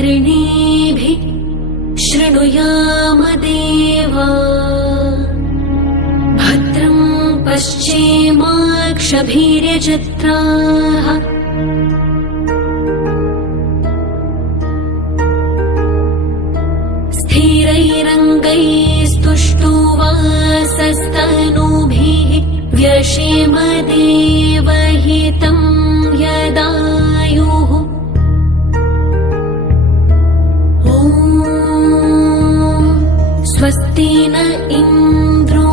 कर्णेभिः शृणुयाम देवा भद्रं पश्येमाक्षभिर्यजत्राः स्थिरैरङ्गैस्तुष्टुवासस्तनूभिः व्यशेम देवहितं यदायुः ॐ स्वस्ति न इन्द्रो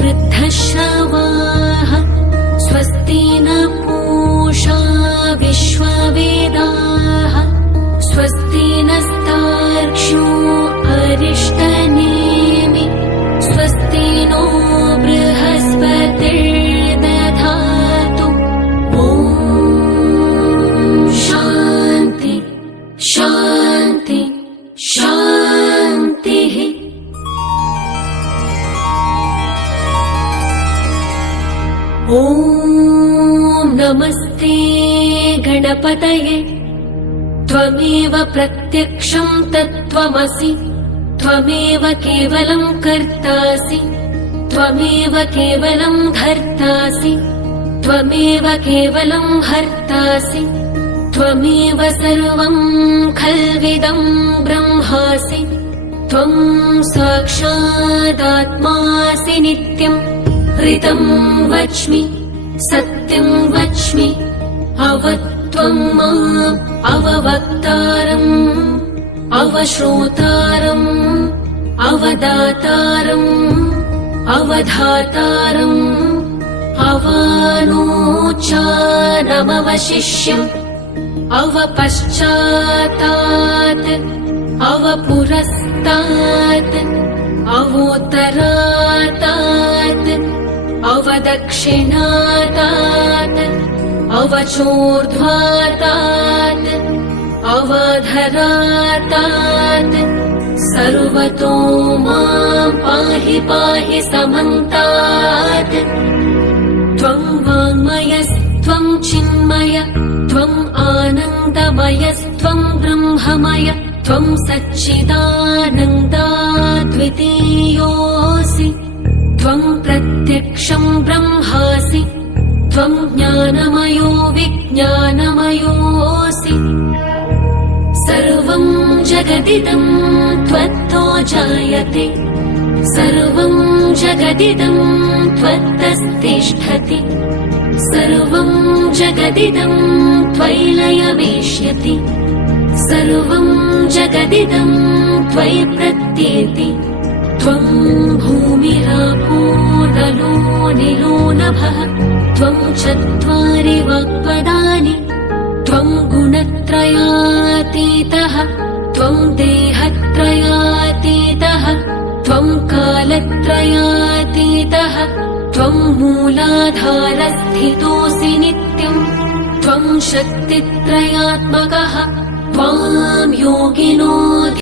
वृद्धश्रवाः स्वस्ति न पूषा विश्ववेदाः स्वस्ति नस्तार्क्ष्यो अरिष्टनेमि स्वस्ति नो बृहस्पतिर्दधातु ॐ शान्ति शान्ति शान्तिः ॐ नमस्ते गणपतये त्वमेव प्रत्यक्षं तत्त्वमसि त्वमेव केवलं कर्तासि त्वमेव केवलं धर्तासि त्वमेव केवलं हर्तासि त्वमेव सर्वं खल्विदं ब्रह्मासि त्वं साक्षादात्मासि नित्यं ऋतं वच्मि सत्यं वच्मि अवत्वं माम् अववक्तारम् अवश्रोतारम् अवदातारम् अवधातारम् अवानोचानमवशिष्यम् अवपश्चातात् अवपुरस्तात् अवोत्तरातात् अवदक्षिणातात् अवचोर्ध्वातात् अवधरातात् सर्वतो मां पाहि पाहि समन्तात् त्वं वाङ्मयस्त्वं चिन्मय त्वं आनन्दमयस्त्वं ब्रह्ममय त्वं सच्चिदानन्दाद्वितीयोऽसि त्वं प्रत्यक्षं ब्रह्मासि त्वं ज्ञानमयो विज्ञानमयोऽसि सर्वं जगदिदं त्वत्तो जायते सर्वं जगदिदं त्वत्तस्तिष्ठति सर्वं जगदिदं त्वयि लयमेष्यति सर्वं जगदिदं त्वयि प्रत्येति त्वं भूमिरापो नलो निलो नभः त्वं चत्वारि वाक्पदानि त्वं गुणत्रयातीतः त्वं देहत्रयातीतः त्वं कालत्रयातीतः त्वं मूलाधारस्थितोऽसि नित्यं त्वं शक्तित्रयात्मकः त्वां योगिनो